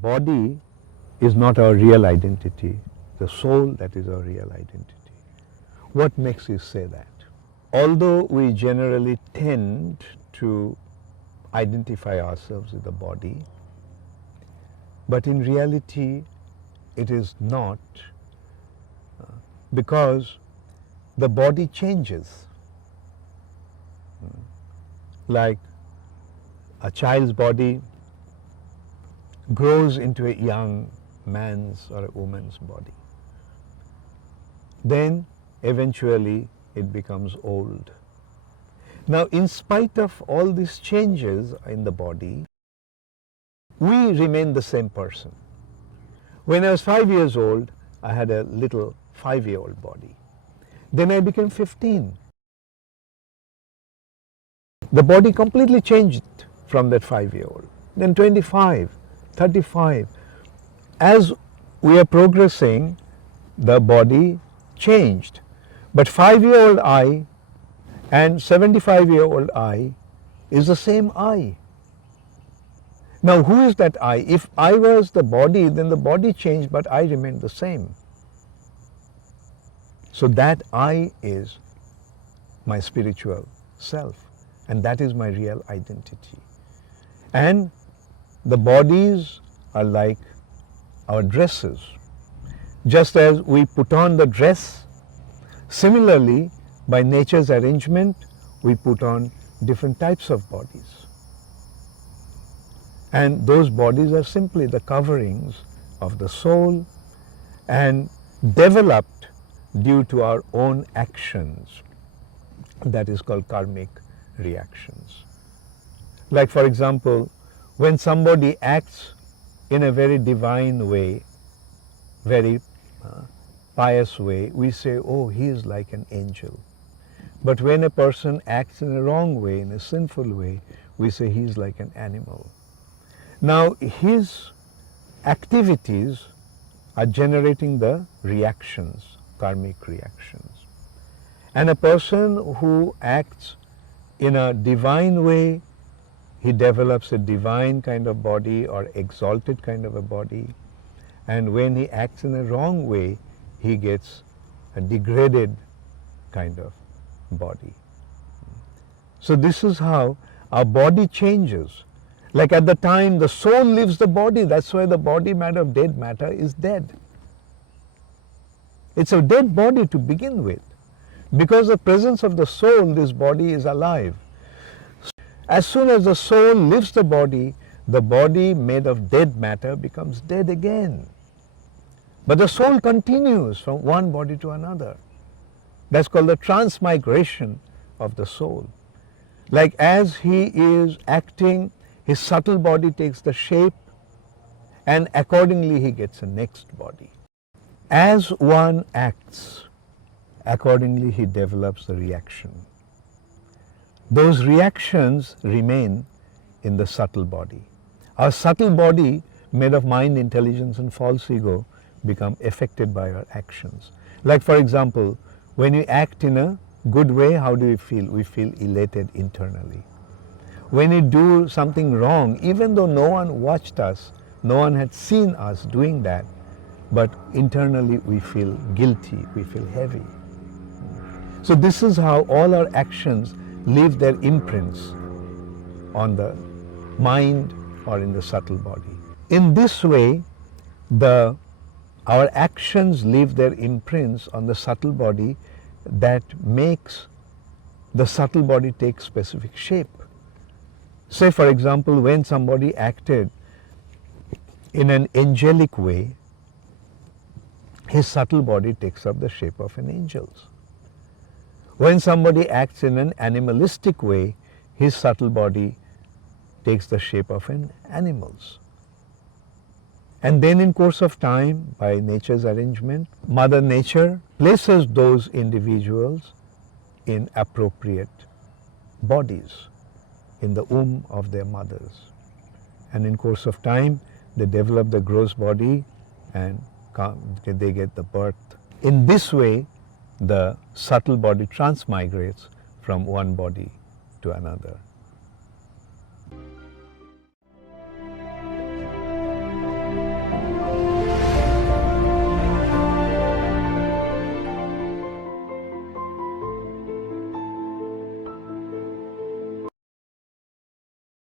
Body is not our real identity. The soul that is our real identity. What makes you say that? Although we generally tend to identify ourselves with the body, but in reality it is not, because the body changes. Like a child's body grows into a young man's or a woman's body. Then eventually it becomes old. Now, in spite of all these changes in the body, we remain the same person. When I was 5 years old, I had a little 5-year-old body. Then I became 15. The body completely changed from that 5-year-old. Then 25, 35. As we are progressing, the body changed. But 5-year-old I and 75-year-old I is the same I. Now, who is that I? If I was the body, then the body changed, but I remained the same. So that I is my spiritual self, and that is my real identity. And the bodies are like our dresses. Just as we put on the dress, similarly, by nature's arrangement, we put on different types of bodies. And those bodies are simply the coverings of the soul and developed due to our own actions. That is called karmic reactions. Like, for example, when somebody acts in a very divine way, very pious way, we say, oh, he is like an angel. But when a person acts in a wrong way, in a sinful way, we say he is like an animal. Now, his activities are generating the reactions, karmic reactions. And a person who acts in a divine way, he develops a divine kind of body or exalted kind of a body. And when he acts in a wrong way, he gets a degraded kind of body. So this is how our body changes. Like at the time the soul leaves the body, that's why the body matter of dead matter is dead. It's a dead body to begin with. Because of the presence of the soul, this body is alive. As soon as the soul leaves the body made of dead matter becomes dead again. But the soul continues from one body to another. That's called the transmigration of the soul. Like as he is acting, his subtle body takes the shape, and accordingly he gets a next body. As one acts, accordingly he develops the reaction. Those reactions remain in the subtle body. Our subtle body, made of mind, intelligence and false ego, become affected by our actions. Like, for example, when we act in a good way, how do we feel? We feel elated internally. When we do something wrong, even though no one watched us, no one had seen us doing that, but internally we feel guilty, we feel heavy. So this is how all our actions leave their imprints on the mind or in the subtle body. In this way, our actions leave their imprints on the subtle body that makes the subtle body take specific shape. Say, for example, when somebody acted in an angelic way, his subtle body takes up the shape of an angel's. When somebody acts in an animalistic way, his subtle body takes the shape of an animal's. And then in course of time, by nature's arrangement, Mother Nature places those individuals in appropriate bodies in the womb of their mothers. And in course of time, they develop the gross body and they get the birth. In this way, the subtle body transmigrates from one body to another.